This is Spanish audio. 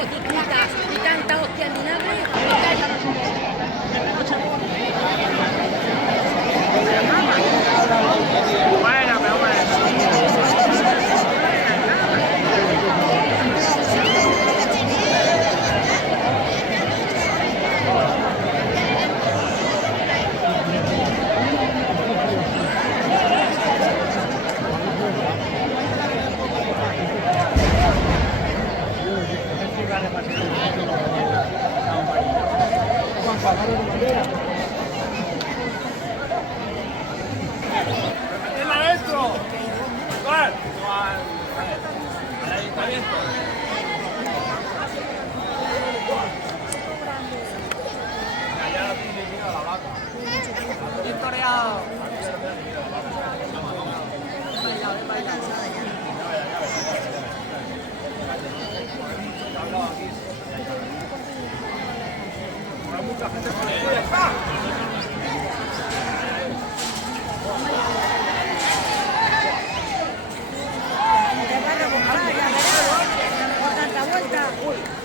y tanta hostia en vinagre. Bueno, pero bueno. ¡Meterla adentro! ¡Igual! Al ayuntamiento. Ya la tiene que ir a la vaca. Bien toreado. Mucha gente con el ¡ah! Te van a buscar, ya verás. Por tanta vuelta.